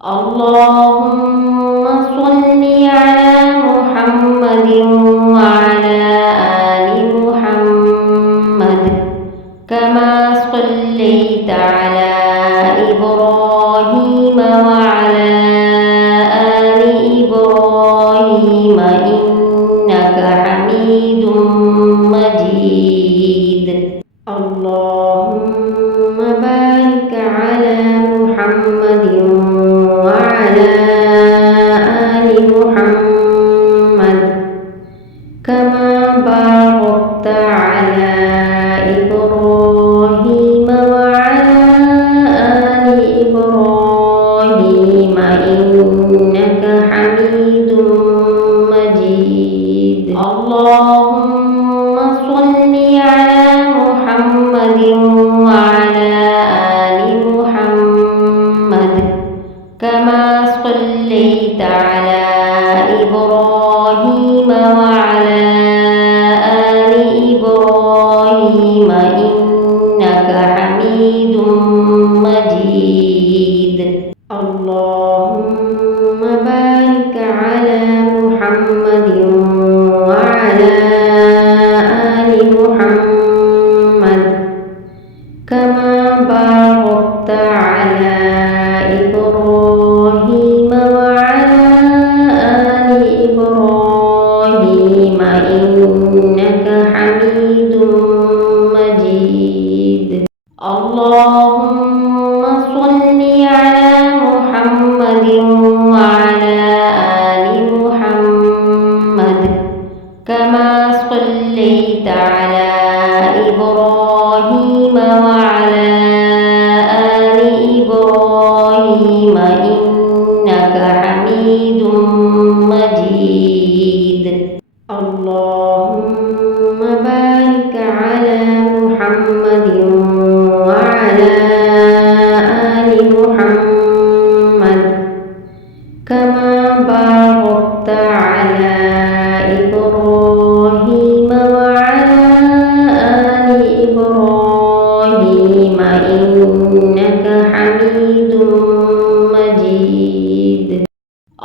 اللهم صل على محمد وعلى آل محمد كما صليت على إبراهيم وعلى آل إبراهيم إنك حميد مجيد. اللهم بارك على محمد وعلى آل محمد كما باركت على إبراهيم وعلى آل إبراهيم إنك حميد مجيد. اللهم صل على محمد وعلى آل محمد كما صليت على إبراهيم وعلى آل إبراهيم إنك حميد مجيد. اللهم بارك على محمد وعلى آل محمد كما باركت على إبراهيم وعلى آل إبراهيم إنك حميد مجيد. اللهم صل على محمد وعلى آل محمد كما صليت على إبراهيم وعلى آل إبراهيم إنك حميد مجيد. اللهم بارك على محمد وعلى آل محمد كما باركت على إبراهيم وعلى آل إبراهيم إنك حميد مجيد.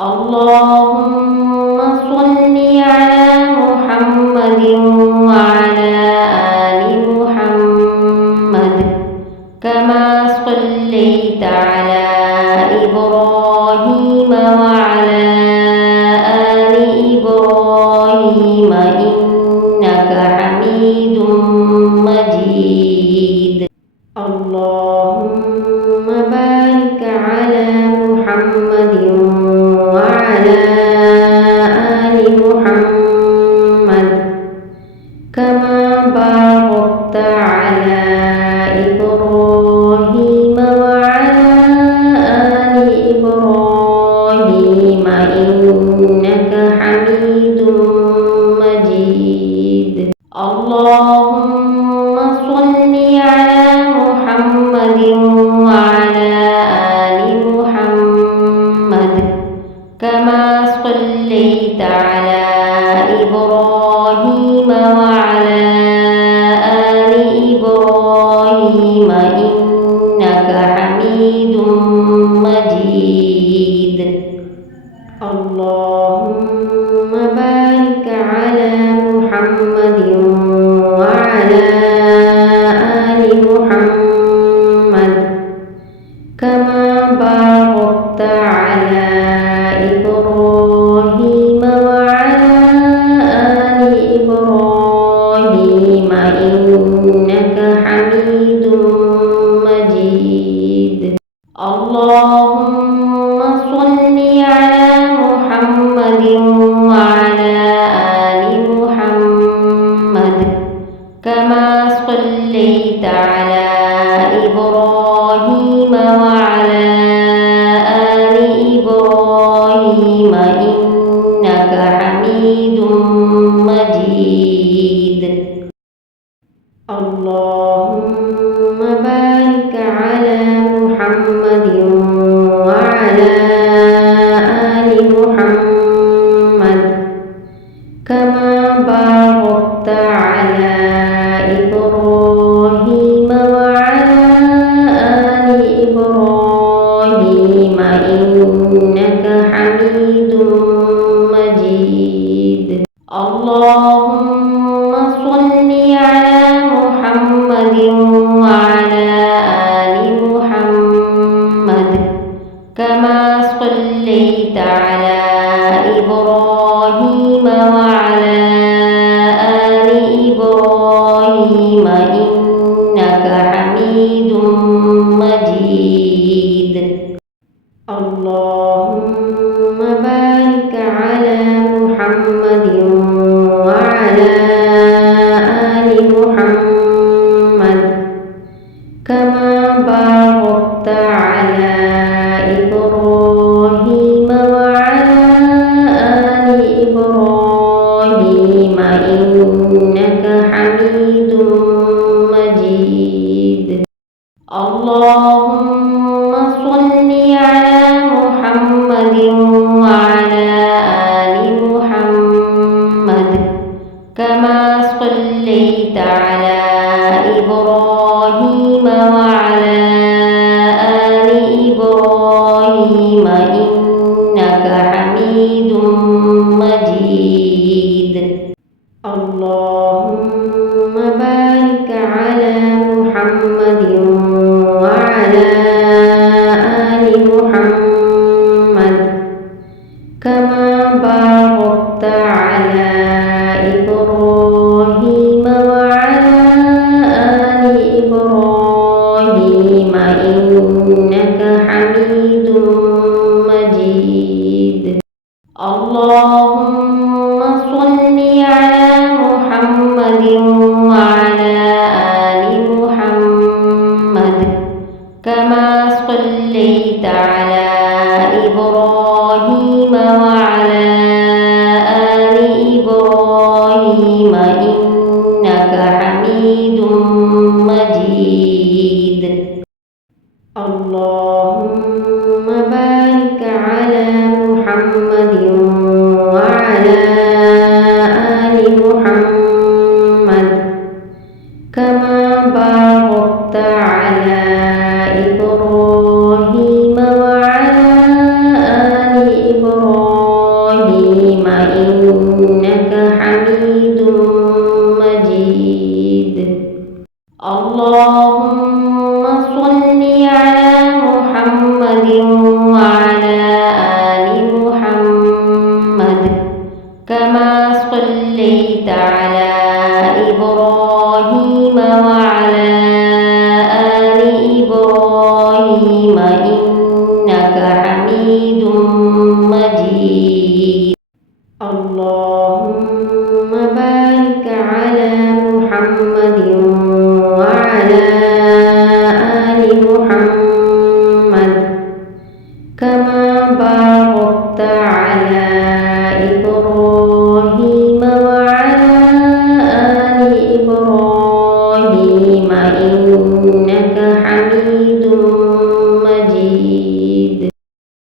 اللهم صل على محمد وعلى آل محمد كما صليت على إبراهيم وعلى آل إبراهيم إنك حميد مجيد. اللهم بارك على محمد وعلى آل محمد كما باركت على إبراهيم وعلى آل إبراهيم إنك حميد مجيد. اللهم صل على محمد وعلى آل محمد كما صليت على إبراهيم وعلى آل إبراهيم إنك حميد مجيد. اللهم بارك على محمد وعلى آل محمد كما صليت على إبراهيم وعلى آل إبراهيم إنك حميد مجيد. اللهم بارك على محمد وعلى آل محمد كما صليت على إبراهيم وعلى آل إبراهيم إنك حميد مجيد. اللهم بارك على محمد وعلى آل محمد كما باركت على إبراهيم وعلى آل إبراهيم إنك حميد مجيد. اللهم صل على محمد وعلى آل محمد كما صليت على إبراهيم وعلى آل إبراهيم إنك حميد مجيد. اللهم بارك على محمد وعلى إنك حميد مجيد اللهم صل على محمد وعلى آل محمد كما صليت على إبراهيم وعلى آل إبراهيم إنك حميد مجيد اللهم بارك على محمد وعلى آل محمد كما باركت على إبراهيم وعلى آل إبراهيم إنك حميد مجيد اللهم صل على محمد وعلى آل محمد كما صليت على إبراهيم وعلى آل إبراهيم إنك حميد مجيد اللهم بارك على محمد وعلى آل محمد كما باركت على إبراهيم وعلى آل إبراهيم إنك حميد مجيد اللهم صل على محمد وعلى آل محمد كما صليت على إبراهيم وعلى آل إبراهيم إنك حميد مجيد اللهم بارك على محمد وعلى آل محمد كما باركت على إبراهيم وعلى آل إبراهيم إنك حميد مجيد اللهم صل على محمد وعلى آل محمد كما صليت على إبراهيم وعلى آل إبراهيم إنك حميد مجيد اللهم بارك على محمد وعلى آل محمد كما باركت على إبراهيم